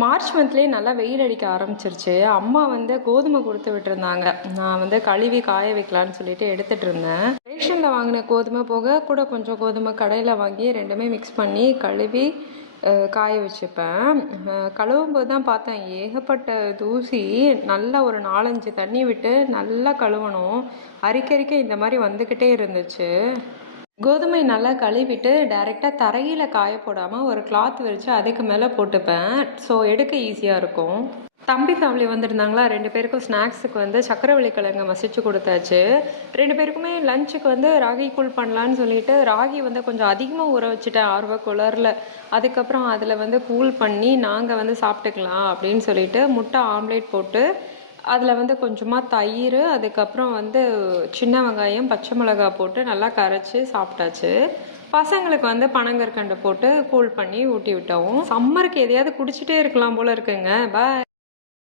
March மந்த்லேயே நல்லா வெயில் அடிக்க ஆரம்பிச்சிருச்சு. அம்மா வந்து கோதுமை கொடுத்து விட்டுருந்தாங்க. நான் வந்து கழுவி காய வைக்கலான்னு சொல்லிட்டு எடுத்துகிட்டு இருந்தேன். ரேஷனில் வாங்கின கோதுமை போக கூட கொஞ்சம் கோதுமை கடையில் வாங்கி ரெண்டுமே மிக்ஸ் பண்ணி கழுவி காய வச்சுப்பேன். கழுவும் போது தான் பார்த்தேன், ஏகப்பட்ட தூசி. நல்லா ஒரு 4-5 தண்ணி விட்டு நல்லா கழுவணும். அரிக்கரிக்க இந்த மாதிரி வந்துக்கிட்டே இருந்துச்சு. கோதுமை நல்லா கழுவிட்டு டைரெக்டாக தரையில் காய போடாமல் ஒரு கிளாத் விரித்து அதுக்கு மேலே போட்டுப்பேன். ஸோ எடுக்க ஈஸியாக இருக்கும். தம்பி ஃபேமிலி வந்திருந்தாங்களா, 2 பேருக்கும் ஸ்நாக்ஸுக்கு வந்து சக்கரவள்ளி கிழங்கு மசிச்சு கொடுத்தாச்சு. 2 பேருக்குமே லஞ்சுக்கு வந்து ராகி கூழ் பண்ணலான்னு சொல்லிட்டு ராகி வந்து கொஞ்சம் அதிகமாக ஊற வச்சுட்டேன் ஆர்வக்குளரில். அதுக்கப்புறம் அதில் வந்து கூழ் பண்ணி நாங்கள் வந்து சாப்பிட்டுக்கலாம் அப்படின்னு சொல்லிட்டு முட்டை ஆம்லேட் போட்டு அதில் வந்து கொஞ்சமாக தயிர், அதுக்கப்புறம் வந்து சின்ன வெங்காயம், பச்சை மிளகாய் போட்டு நல்லா கரைச்சி சாப்பிட்டாச்சு. பசங்களுக்கு வந்து பனங்கற்கண்டு போட்டு கூல் பண்ணி ஊட்டி விட்டோம். சம்மருக்கு எதையாவது குடிச்சிட்டே இருக்கலாம் போல இருக்குங்க. பாய்.